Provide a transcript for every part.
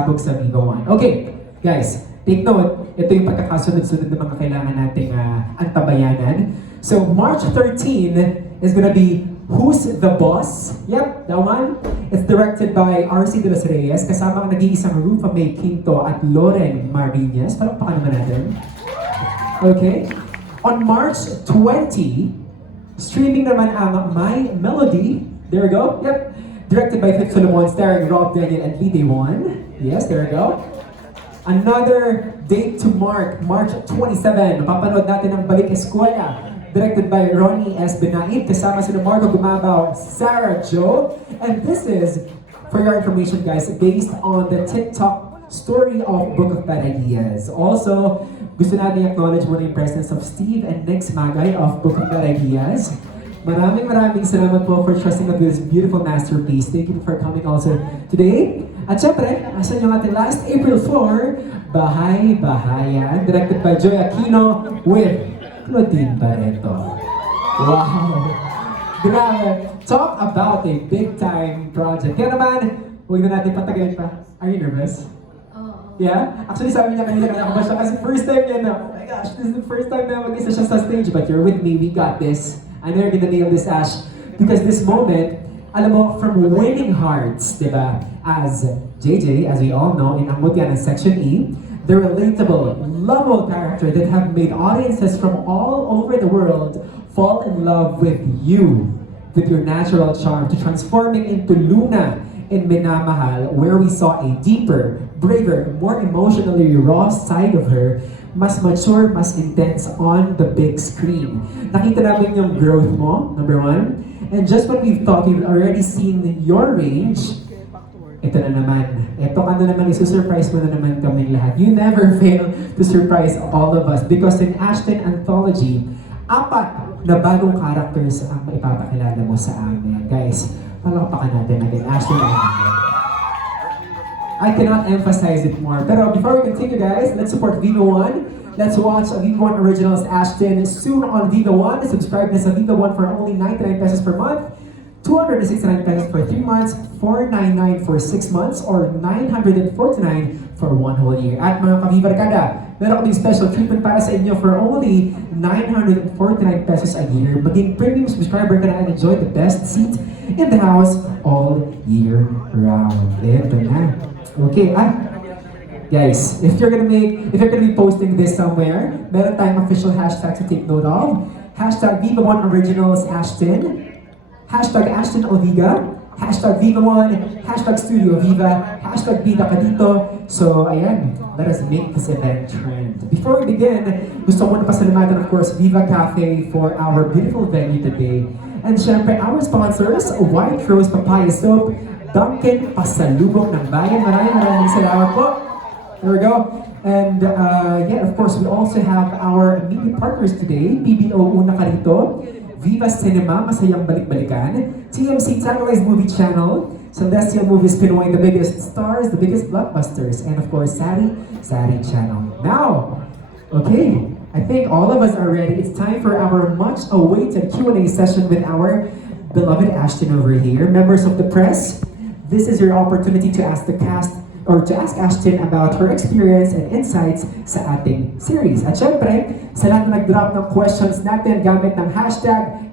pasabog sa Viva One. Okay, guys, take note. Ito yung pagkakasunod-sunod ng mga kailangan nating antabayanan. So, March 13 is gonna be Who's the Boss? Yep, that one. It's directed by R.C. De Los Reyes, kasama ang nag-iisang Rufa May Quinto at Loren Marinas. Palakpakan naman natin. Okay. On March 20, streaming naman ang My Melody. There we go. Yep. Directed by Fifth Solomon, starring Rob Daniel and Lee Day-One. Yes, there we go. Another date to mark, March 27. Mapapanood natin ang Balik Eskwela. Directed by Ronnie S. Benaib, kasama si Marco Gumabaw, Sarah Jo. And this is, for your information guys, based on the TikTok story of Book of Bad Ideas. Also, gusto natin i-acknowledge muna yung presence of Steve and Nix Magay of Book of Bad Ideas. Maraming salamat po for trusting of this beautiful masterpiece. Thank you for coming also today. At syempre, asan yung ating last April 4, Bahay Bahayan, directed by Joy Aquino with Claudine Barreto. Wow! Grabe! Talk about a big-time project. Kaya naman, huwag na natin patagalin pa. Are you nervous? Yeah? Actually, sabi niya kanina nakakaba siya kasi first time niya na, oh my gosh, this is the first time na mag-isa siya sa stage. But you're with me, we got this. I know you're gonna nail this, Ash. Because this moment, alam mo, from winning hearts, di ba? As JJ, as we all know, in Ang Mutya ng Section E, the relatable, lovable character that have made audiences from all over the world fall in love with you, with your natural charm, to transforming into Luna in Minamahal, where we saw a deeper, braver, more emotionally raw side of her, mas mature, mas intense on the big screen. Nakita namin yung growth mo, number one. And just when we've thought we've already seen your range, ito na naman. Ito ka na naman, isusurprise mo na naman kaming lahat. You never fail to surprise all of us because in Ashton Anthology, 4 na bagong characters ang maipapakilala mo sa amin. Guys, palakpakan natin again. Ashton Anthology. I cannot emphasize it more. Pero before we continue guys, let's support Viva One. Let's watch Viva One Originals Ashton soon on Viva One. Subscribe na sa Viva One for only 99 pesos per month. 269 pesos for 3 months, 499 for 6 months, or 949 for 1 whole year. At mga kabibarkada, meron kaming special treatment para sa inyo for only 949 pesos a year. Maging premium subscriber ka na and enjoy the best seat in the house all year round. Ito na. Okay, guys, if you're gonna be posting this somewhere, meron tayong official hashtag to take note of. Hashtag Viva One Originals Ashton. Hashtag Ashton Oviga, hashtag Viva One, hashtag Studio Viva, hashtag Bida Ka Dito. So, ayan, let us make this event trend. Before we begin, gusto ko na pasalamatan of course Viva Cafe for our beautiful venue today. And syempre, our sponsors, White Rose Papaya Soap, Dunkin Pasalubong ng Bayan. Maraming salamat po. There we go. And yeah, of course, we also have our media partners today, PBO Una Ka Rito, Viva Cinema, Masayang Balik-Balikan, TMC Tagalized Movie Channel, Celestial Movies Pinoy, the biggest stars, the biggest blockbusters, and of course, Sari Channel. Now, okay, I think all of us are ready. It's time for our much-awaited Q&A session with our beloved Ashton over here. Members of the press, this is your opportunity to ask the cast or to ask Ashton about her experience and insights sa ating series. At syempre, sa lahat na nag-drop ng questions natin gamit ng hashtag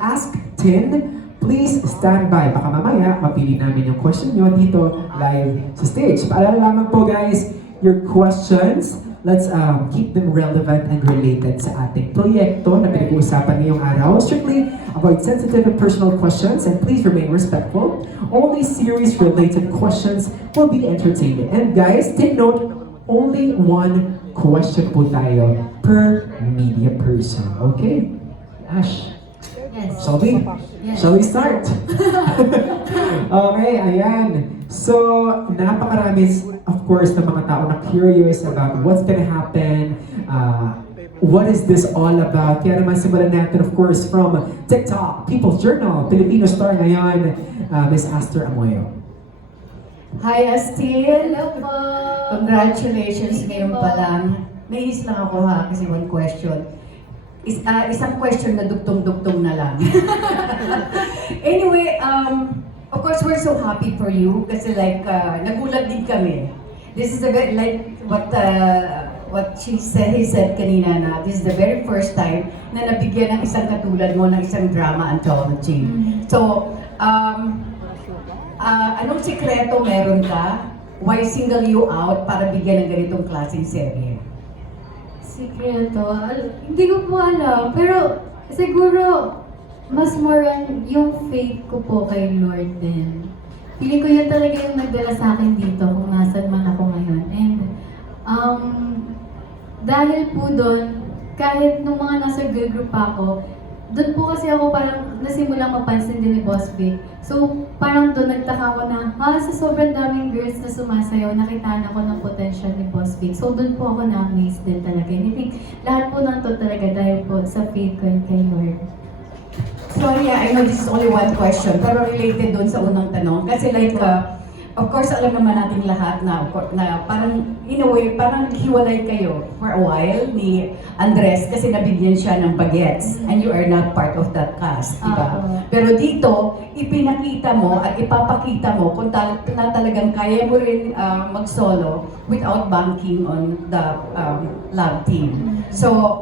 AskTin, please stand by. Baka mamaya, mapili namin yung question nyo dito live sa stage. Paalala lamang po guys, your questions, let's keep them relevant and related sa ating proyekto na pinag-uusapan ngayong araw. Strictly avoid sensitive and personal questions and please remain respectful. Only series-related questions will be entertained. And guys, take note, only one question po tayo per media person. Okay? Ash? Yes. Shall we? Yes. Shall we start? Okay, ayan. So, napakarami, of course, ng mga tao na curious about what's gonna happen, what is this all about? Kaya naman simulan natin, of course, from TikTok, People's Journal, Filipino star ngayon, Miss Aster Amoyo. Hi, Astin! Hello po! Congratulations ngayon po. pa lang. Naiis lang ako ha, kasi one question. Isang question na dugtong-dugtong na lang. Anyway, of course, we're so happy for you kasi like, nagulat din kami. This is a bit like what he said kanina na this is the very first time na nabigyan ng isang katulad mo ng isang drama anthology. So, anong sikreto meron ka? Why single you out para bigyan ng ganitong klaseng serye? Sikreto? Hindi ko po alam. Pero siguro, mas more on yung faith ko po kay Lord din. Feeling ko yun talaga yung nagdala sa akin dito kung nasan man ako ngayon. And dahil po doon, kahit nung mga nasa girl group pa ako, doon po kasi ako parang nasimulang mapansin din ni Boss Vic. So parang doon nagtaka ko na, sa sobrang daming girls na sumasayaw, nakitaan ako ng potential ni Boss Vic. So doon po ako na-amaze din talaga. And I think lahat po ng to talaga dahil po sa faith ko and kay Lord. Sorry, I know this is only one question, pero related doon sa unang tanong. Kasi like, of course, alam naman natin lahat na parang, in a way, parang hiwalay kayo for a while ni Andres kasi nabigyan siya ng bagets and you are not part of that cast, di ba? Pero dito, ipinakita mo at ipapakita mo kung na talagang kaya mo rin mag-solo without banking on the love team. So,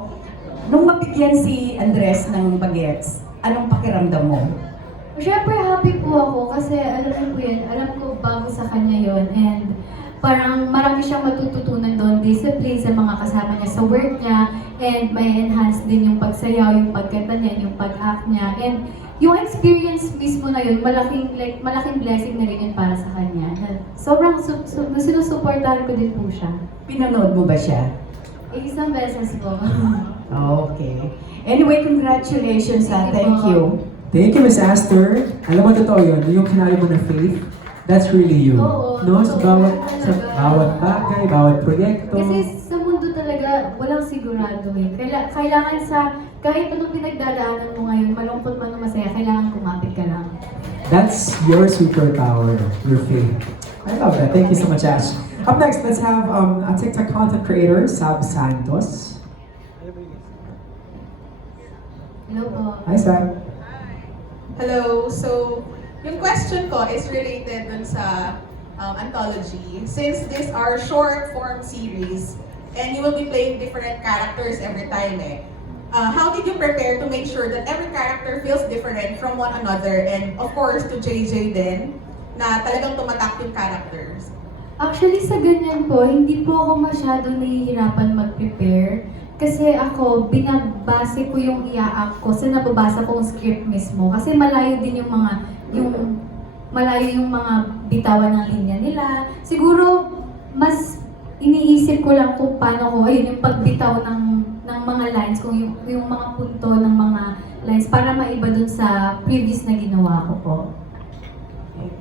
nung mabigyan si Andres ng bagets, anong pakiramdam mo? Siyempre happy po ako kasi alam niyo po yan, alam ko bago sa kanya yon and parang marami siyang matututunan doon, discipline sa mga kasama niya sa work niya and may enhance din yung pagsayaw, yung pagkanta niya, yung pag-act niya and yung experience mismo na yun, malaking blessing na rin yun para sa kanya. Sobrang sinusuportahan ko din po siya. Pinanood mo ba siya? Isang beses po. Okay. Anyway, congratulations ha. Thank you. Thank you, Miss Aster. Alam mo, totoo yun, yung kinali mo na faith, that's really you. Oo, no? Sa totoo. bawat bagay, bawat proyekto. Kasi sa mundo talaga, walang sigurado eh. Kailangan sa, kahit anong pinagdadaanan mo ngayon, malungkot man o masaya, kailangan kumapit ka lang. That's your superpower, your faith. I love that. Thank you so much, Ash. Up next, let's have a TikTok content creator, Sab Santos. Hello po. Hi, Sab. Hello. So, yung question ko is related dun sa anthology. Since these are short form series, and you will be playing different characters every time how did you prepare to make sure that every character feels different from one another? And of course, to JJ din, na talagang tumatak yung characters. Actually, sa ganyan po, hindi po ako masyadong nahihirapan mag-prepare. Kasi ako, binabase ko yung i-act ko sa nababasa kong script mismo. Kasi malayo din malayo yung mga bitawan ng linya nila. Siguro, mas iniisip ko lang kung paano ko, ayun, yung pagbitaw ng mga lines, kung yung mga punto ng mga lines, para maiba dun sa previous na ginawa ko po.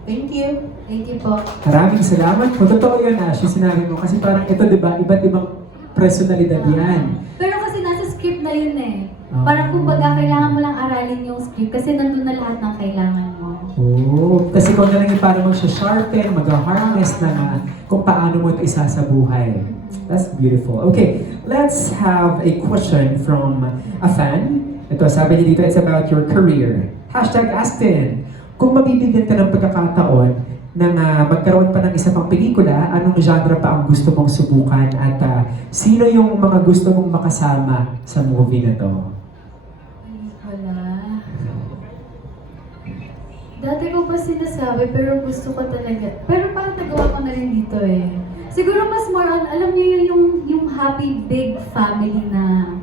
Thank you. Thank you po. Maraming salamat. Kung totoo yun, Ash, yung sinabi mo. Kasi parang ito, di ba, iba't ibang personalidad yan. Pero kasi nasa script na yun eh. Parang kumbaga, kailangan mo lang aralin yung script kasi nandun na lahat ng kailangan mo. Oh, kasi ikaw na lang yung parang mag-sharpen, mag-harness na kung paano mo ito isa sa buhay. That's beautiful. Okay, let's have a question from a fan. Ito, sabi niya dito, it's about your career. #Astin. Kung mabibigyan ka ng pagkakataon na magkaroon pa ng isa pang pelikula, anong genre pa ang gusto mong subukan at sino yung mga gusto mong makasama sa movie na to? Wala. Dati ko pa sinasabi pero gusto ko talaga. Pero parang nagawa ko na rin dito eh. Siguro mas more on, alam niyo yung happy big family na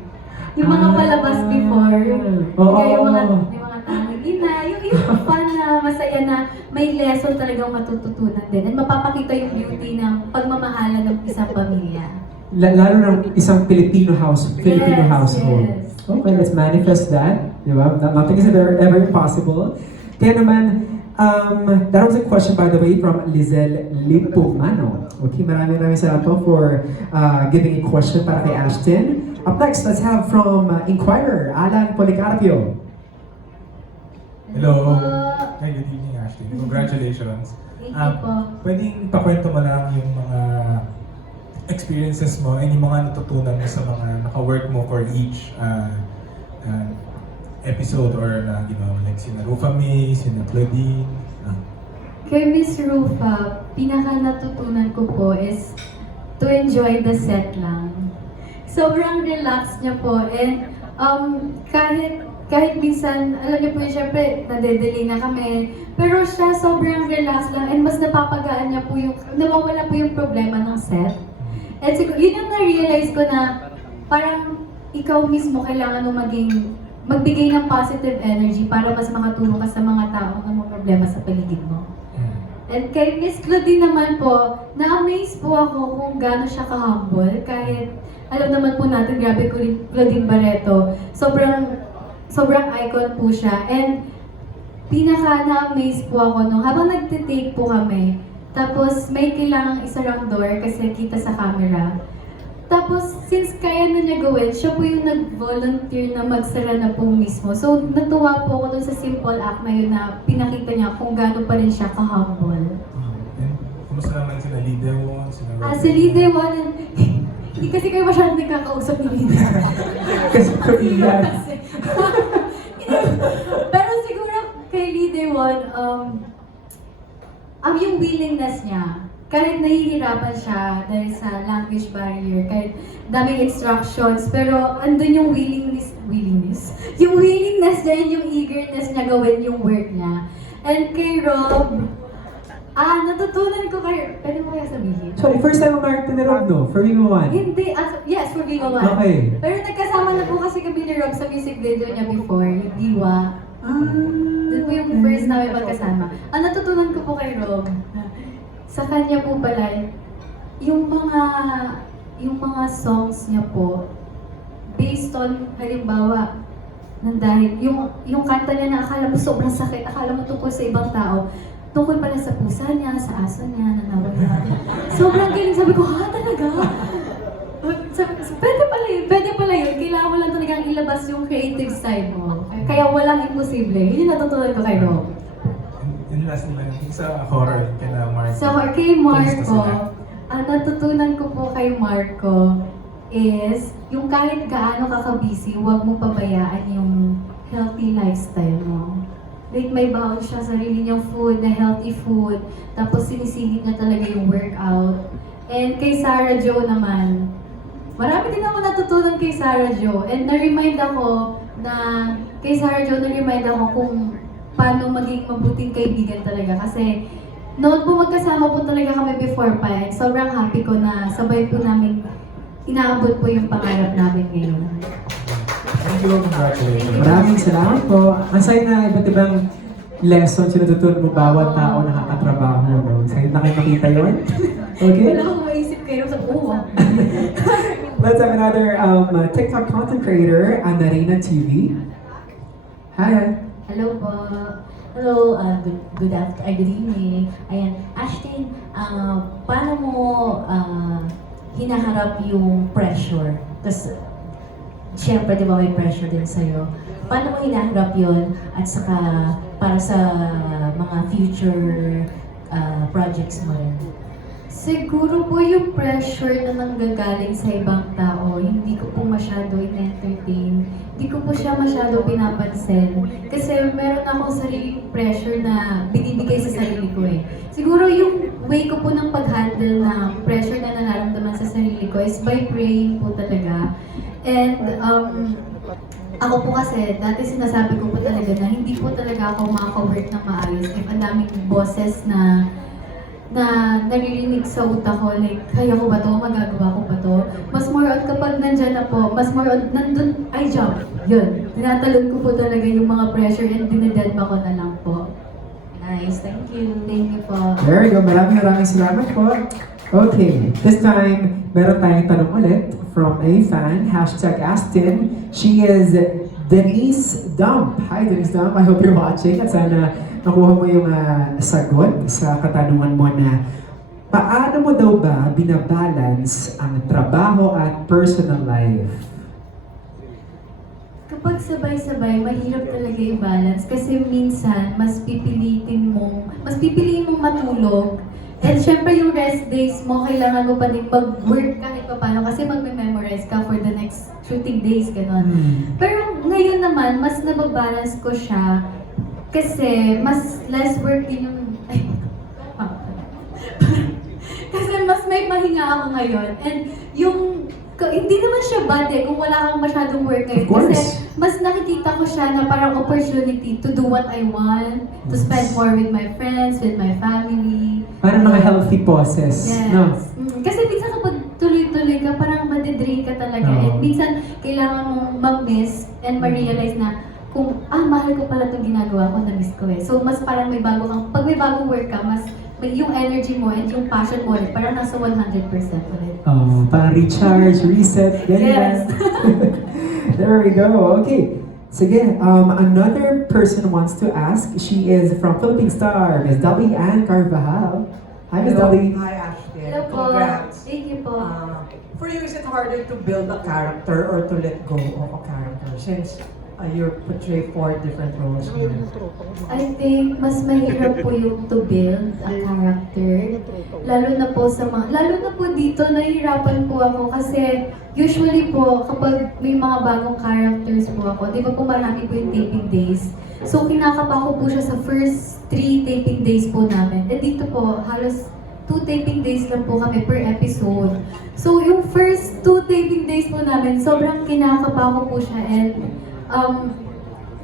yung mga palabas before. Oo. Yung mga tanagina, yung fun na masaya na may lesson talagang matututunan din. At mapapakita yung beauty ng pagmamahalan ng isang pamilya. Lalo ng isang Filipino household. Yes. Okay, let's manifest that. Di ba? Nothing is ever impossible. Kaya naman, that was a question, by the way, from Lizelle Lipumano. Okay, maraming salamat po for giving a question para kay Ashton. Up next, let's have from Inquirer, Alan Policarpio. Hello. Hi, good evening, Ashley. Congratulations. Thank you po. Pwedeng pakwento mo lang yung mga experiences mo and yung mga natutunan mo sa mga naka-work mo for each episode or na ginawa mo, like sina Rufa May, sina Claudine. Kay Miss Rufa, pinaka natutunan ko po is to enjoy the set lang. Sobrang relax niya po and kahit minsan, alam niyo po yun, syempre, nadedelay na kami. Pero siya sobrang relax lang and mas napapagaan niya po yung, nawawala po yung problema ng set. And siguro, yun yung na-realize ko na parang ikaw mismo kailangan mo magbigay ng positive energy para mas makatulong ka sa mga taong may problema sa paligid mo. And kay Miss Claudine naman po, na-amaze po ako kung gaano siya ka-humble. Kahit, alam naman po natin, grabe ko rin Claudine Barreto. Sobrang icon po siya. And pinaka na-amaze po ako nung habang nagtitake po kami. Tapos may kailangang isarang door kasi kita sa camera. Tapos, since kaya na niya gawin, siya po yung nag-volunteer na magsara na po mismo. So, natuwa po ako dun sa simple act na yun na pinakita niya kung gaano pa rin siya ka-humble. And kumusta naman sila Lidewon, sila Robert? Si Lidewon, hindi kasi kayo masyadong nagkakausap ni Lidewon. Kasi Korean. Pero siguro kay Lidewon, yung willingness niya, kahit nahihirapan siya dahil sa language barrier, kahit daming instructions, pero andun yung willingness, yung willingness niya and yung eagerness niya gawin yung work niya. And kay Rob, natutunan ko kayo, pwede mo kaya sabihin? Sorry, first time umarito ni Rob, no? For Viva One. Hindi, yes, for Viva One. Okay. Pero nagkasama na po kasi kami ni Rob sa music video niya before, yung Diwa. Doon po yung first namin magkasama. Ang natutunan ko po kay Rob, sa kanya po pala, yung mga songs niya po, based on, halimbawa, dahil yung kanta niya na akala mo sobrang sakit, akala mo tungkol sa ibang tao, tungkol pala sa pusa niya, sa aso niya, na nawala. Sobrang galing, sabi ko, talaga? Pwede pala yun. Kailangan mo lang talagang ilabas yung creative side mo. Kaya walang imposible. Yun yung natutunan ko kay Rob. And last naman, sa horror, kina Marco. So, kay Kumusta sila? Marco, ang natutunan ko po kay Marco is yung kahit gaano ka ka-busy, huwag mo pabayaan yung healthy lifestyle mo. Like, may baon siya sarili niyang food, na healthy food, tapos sinisingit niya talaga yung workout. And kay Sarah Jo naman, marami din ako natutunan kay Sarah Jo. And na-remind ako kung paano maging mabuting kaibigan talaga. Kasi noon po magkasama po talaga kami before pa. And sobrang happy ko na sabay po namin inaabot po yung pangarap namin ngayon. Thank you, congratulations. Maraming salamat po. Aside na iba't ibang lessons yung natutunan mo bawat tao nakakatrabaho mo. Sa'yo na kayo makita yun? Okay? Wala akong maisip kayo sa buwan. Let's have another TikTok content creator, Anarina TV. Hi. Hello po. Hello, good evening. Ayan, Ashton, paano mo hinaharap yung pressure? Kasi, syempre, di ba may pressure din sa'yo. Paano mo hinaharap yun at saka para sa mga future projects mo rin? Siguro po yung pressure na nanggagaling sa ibang tao, hindi ko po masyado in-entertain. Hindi ko po siya masyado pinapansin. Kasi meron akong sariling pressure na binibigay sa sarili ko eh. Siguro yung way ko po ng pag-handle na pressure na nararamdaman sa sarili ko is by praying po talaga. And ako po kasi, dati sinasabi ko po talaga na hindi po talaga ako makaka-work ng maayos if ang daming boses na naririnig sa utak ko, like, kaya ko ba to? Magagawa ko ba to? Mas more on kapag nandyan na po, mas more on, nandun, I jump. Yun. Tinatalon ko po talaga yung mga pressure and dinededma ko na lang po. Nice, thank you. Thank you po. There you go. Maraming salamat po. Okay. This time, meron tayong tanong ulit from a fan. #Astin. She is Denise Dump. Hi, Denise Dump. I hope you're watching. At sana nakuha mo yung sagot sa katanungan mo na paano mo daw ba binabalance ang trabaho at personal life? Kapag sabay-sabay, mahirap talaga i-balance kasi minsan mas pipiliin mong matulog. And syempre yung rest days mo, kailangan mo pa din mag-work kahit pa paano kasi magme-memorize ka for the next shooting days, gano'n. Pero ngayon naman, mas nababalance ko siya kasi mas less work din yung mas may mahinga ako ngayon. And hindi naman siya bad eh kung wala kang masyadong work ngayon. Of course. Kasi mas nakikita ko siya na parang opportunity to do what I want, to spend more with my friends, with my family. Parang mga healthy pauses, Yes. no? Kasi minsan kapag tuloy-tuloy ka, parang madidrain ka talaga. Oo. And minsan, kailangan mong mag-miss and ma-realize na kung, mahal ko pala itong ginagawa ko, na-miss ko eh. So, mas parang pag may bagong work ka, mas yung energy mo and yung passion mo ulit, parang nasa 100% ulit. Oh, parang recharge, reset, ganyan. Yes. There we go. Okay. Sige, another person wants to ask. She is from Philippine Star, Ms. Dolly Ann Carvajal. Hi, Ms. Dolly. Hi, Ashton. Hello po. Congrats. Thank you po. For you, is it harder to build a character or to let go of a character since you portray 4 different roles here? I think mas mahirap po yung to build a character. Lalo na po dito, nahihirapan po ako kasi usually po kapag may mga bagong characters po ako, di ba po marami po yung taping days. So kinakapa ko po siya sa first 3 taping days po namin. Eh dito po, halos 2 taping days lang po kami per episode. So yung first 2 taping days po namin, sobrang kinakapa ko po siya and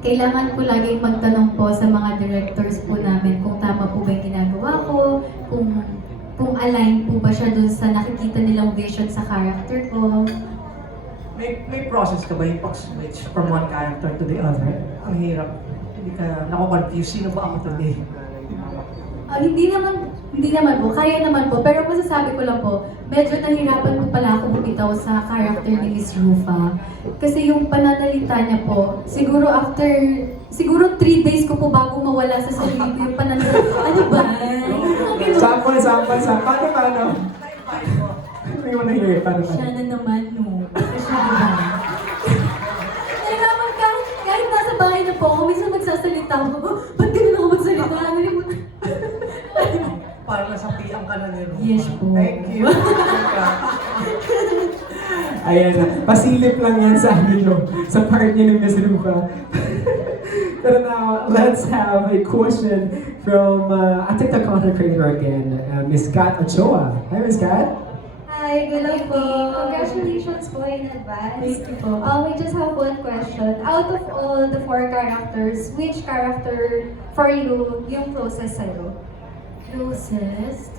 kailangan ko laging magtanong po sa mga directors po namin kung tama po ba yung ginagawa ko, kung align po ba siya dun sa nakikita nilang vision sa character ko. May process ka ba yung pag-switch from one character to the other? Ang hirap. Hindi ka nako-confuse. Sino ba ako today? Hindi naman po, kaya naman po. Pero masasabi ko lang po, medyo nahirapan po pala ako bumitaw sa character ni Miss Rufa. Kasi yung pananalita niya po, siguro 3 days ko po bago mawala sa sarili ko yung pananalita. Ano ba? Sample. Paano? We wanna hear it. Paano? Siya na naman, no. Siya na naman. Kahit nasa bahay na po ako, minsan magsasalita ako, ba't ganun ako magsalita? Parang nasapian ka na ni Rufa. Yes po. Thank you. Ayan na. Pasilip lang yan sa sa part niya ni Ms. Rufa. Pero now, let's have a question from a TikTok content creator again, Ms. Kat Ochoa. Hi, Ms. Kat. Hi, good evening. Congratulations po in advance. Thank you po. We just have one question. Out of all the 4 characters, which character for you yung closest sa'yo? Closest?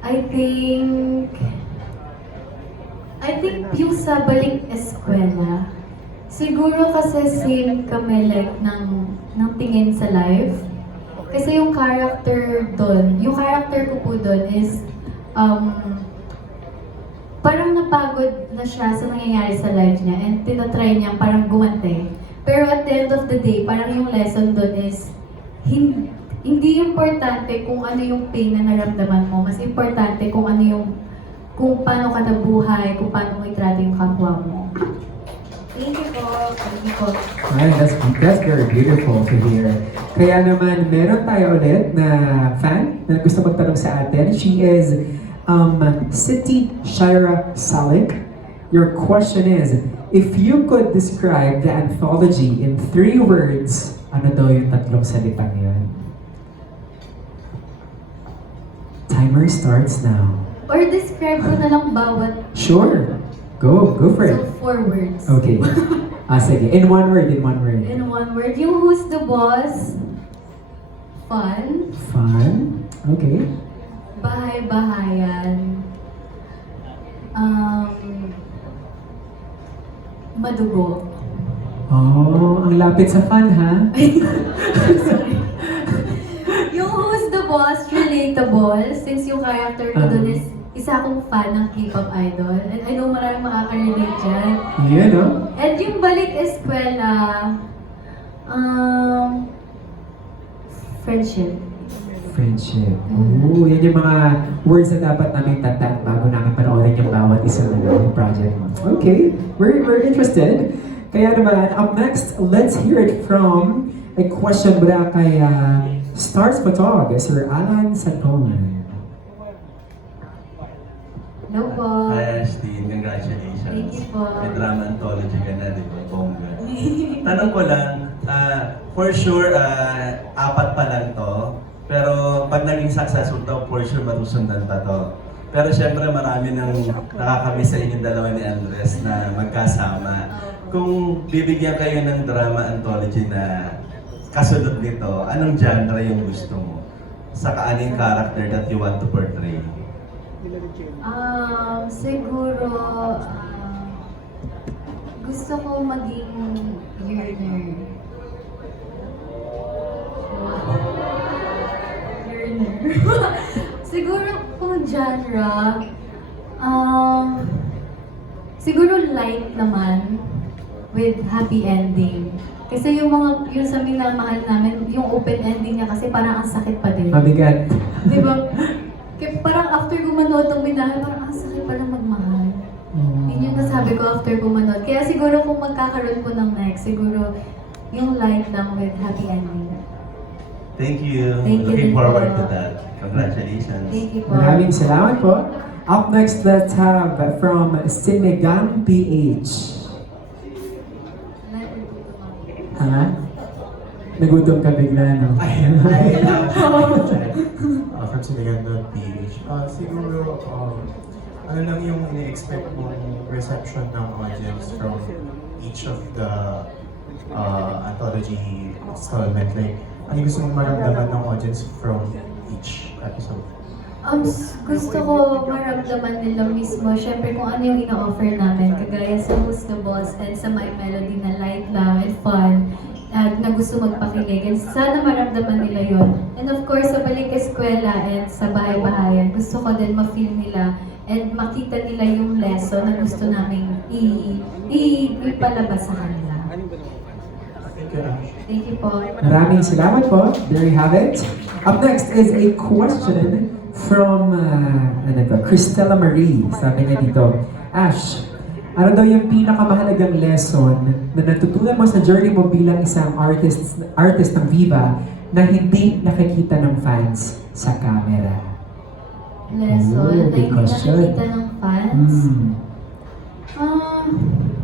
I think yung sa Balik Eskwela. Siguro kasi same kami like ng tingin sa life. Kasi yung character ko po doon is parang napagod na siya sa nangyayari sa life niya and tinatry niya parang gumante. Pero at the end of the day, parang yung lesson doon is hindi importante kung ano yung pain na naramdaman mo. Mas importante kung paano ka nabuhay, kung paano mo itrato yung kapwa mo. Thank you po. Thank you po. Right, that's very beautiful to hear. Kaya naman, meron tayo ulit na fan na gusto magtanong sa atin. She is Siti Shaira Salik. Your question is, if you could describe the anthology in 3 words, ano daw yung 3 salitang yun? Timer starts now. Or describe ko na lang bawat Sure. Go for it. so 4 words. Okay. Sige. In one word. In one word, yung Who's the Boss? Fun. Fun. Okay. Bahay-bahayan. Madugo. Oh, ang lapit sa fun, ha? Yung Who's the Boss, relatable, since yung character ko dun is isa akong fan ng K-pop idol. And I know maraming makaka-relate dyan. Yun, no? And yung Balik Eskwela, friendship. Friendship. Oh, yan yung mga words na dapat namin tandaan bago namin panoorin yung bawat isang project mo. Okay, we're interested. Kaya naman, up next, let's hear it from a question mula kay Stars Photog, Sir Alan Santon. Hello po. Hi Ashley, congratulations. Thank you po. May drama anthology ka na, di ba? Bongga. Tanong ko lang, for sure, 4 pa lang to. Pero pag naging successful to, for sure matusundan pa to. Pero syempre marami nang nakakamiss sa inyong dalawa ni Andres na magkasama. Kung bibigyan kayo ng drama anthology na kasunod nito, anong genre yung gusto mo? Sa kaaning character that you want to portray? Siguro, gusto ko maging learner. Siguro kung genre, siguro light naman with happy ending. Kasi yung sa minamahal namin, yung open ending niya kasi parang ang sakit pa din. Mabigat. Di ba? Kaya parang after ko manood ng minahal, parang ang sakit pa ng magmahal. Yun yung nasabi ko after ko manood. Kaya siguro kung magkakaroon ko ng next, siguro yung light lang with happy ending. Thank you. Thank you Looking din forward po. to that. Congratulations. Thank you po. Maraming salamat po. Up next, let's have from Sinigang PH. Ha? Nagutom ka bigla, no? From Sinigang.ph. Siguro, ano lang yung ini-expect mong reception ng audience from each of the anthology installment? Like, ano gusto mong maramdaman ng audience from each episode? Gusto ko maramdaman nila mismo, syempre kung ano yung ina-offer namin, kagaya sa Who's the Boss and sa My Melody na light lang and fun, at na gusto magpakilig. And sana maramdaman nila yon. And of course, sa Balik Eskwela and sa Bahay-Bahayan, gusto ko din ma-feel nila and makita nila yung lesson na gusto namin ipalabas sa kanila. Thank you, Ash. Thank you po. Maraming salamat po. There you have it. Up next is a question from Cristela Marie. Sabi niya dito, Ash, ano daw yung pinakamahalagang lesson na natutunan mo sa journey mo bilang isang artist ng Viva na hindi nakikita ng fans sa camera? Lesson Oh, na good hindi question. nakikita ng fans. Hmm.